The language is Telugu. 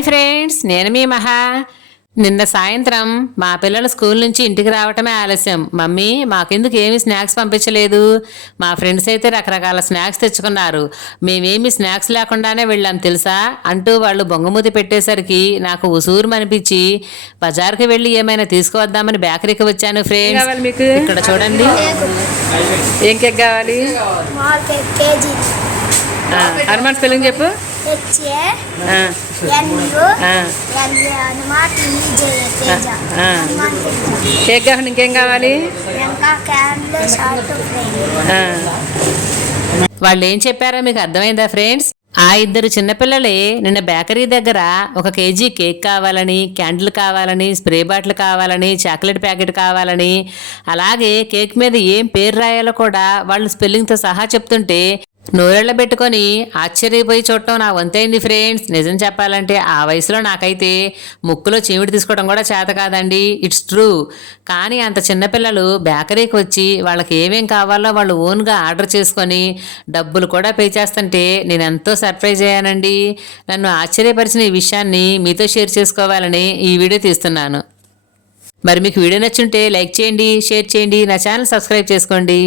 హాయ్ ఫ్రెండ్స్ నేను మీ మహా. నిన్న సాయంత్రం మా పిల్లలు స్కూల్ నుంచి ఇంటికి రావటమే ఆలస్యం. మమ్మీ మాకెందుకు ఏమీ స్నాక్స్ పంపించలేదు? మా ఫ్రెండ్స్ అయితే రకరకాల స్నాక్స్ తెచ్చుకున్నారు. మేమేమి స్నాక్స్ లేకుండానే వెళ్ళాం తెలుసా? అంటూ వాళ్ళు బొంగమూతి పెట్టేసరికి నాకు ఉసూరు అనిపించి బజార్కి వెళ్ళి ఏమైనా తీసుకువద్దామని బేకరీకి వచ్చాను ఫ్రెండ్స్. ఇక్కడ చూడండి. ఏం కేక్ కావాలి? హనుమాన్ స్పెల్లింగ్ చెప్పు. కేక్ కాకుండా ఇంకేం కావాలి? వాళ్ళు ఏం చెప్పారో మీకు అర్థమైందా ఫ్రెండ్స్? ఆ ఇద్దరు చిన్నపిల్లలే నిన్న బేకరీ దగ్గర ఒక కేజీ కేక్ కావాలని క్యాండిల్ కావాలని స్ప్రే బాటిల్ కావాలని చాక్లెట్ ప్యాకెట్ కావాలని అలాగే కేక్ మీద ఏం పేరు రాయాలో కూడా వాళ్ళు స్పెల్లింగ్తో సహా చెప్తుంటే నోరెళ్ళ పెట్టుకొని ఆశ్చర్యపోయి చూడటం నా వంతైంది ఫ్రెండ్స్. నిజం చెప్పాలంటే ఆ వయసులో నాకైతే ముక్కులో చీమిడి తీసుకోవడం కూడా చేత కాదండి. It's true. కానీ అంత చిన్నపిల్లలు బేకరీకి వచ్చి వాళ్ళకి ఏమేం కావాలో వాళ్ళు ఓన్గా ఆర్డర్ చేసుకొని డబ్బులు కూడా పే చేస్తుంటే నేను ఎంతో సర్ప్రైజ్ అయ్యానండి. నన్ను ఆశ్చర్యపరిచిన ఈ విషయాన్ని మీతో షేర్ చేసుకోవాలని ఈ వీడియో తీస్తున్నాను. మరి మీకు వీడియో నచ్చుంటే లైక్ చేయండి షేర్ చేయండి నా ఛానల్ సబ్స్క్రైబ్ చేసుకోండి.